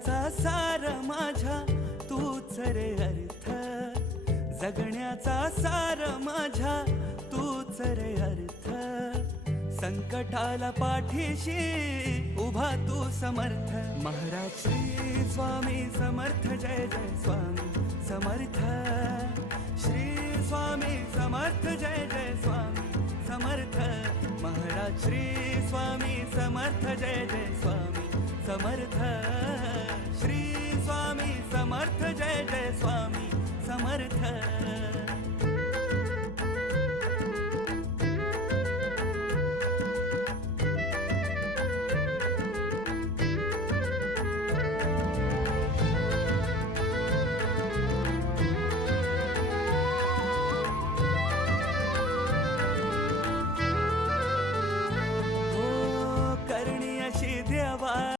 जगण्याचा सार माझ्या तूच रे अर्थ, जगण्याचा सार माझ्या तूच रे अर्थ. संकटाला पाठीशी उभा तू समर्थ. महाराज श्री स्वामी समर्थ, जय जय स्वामी समर्थ. श्री स्वामी समर्थ, जय जय स्वामी समर्थ. महाराज श्री स्वामी समर्थ, जय जय स्वामी समर्थ. श्री स्वामी समर्थ, जय जय स्वामी समर्थ.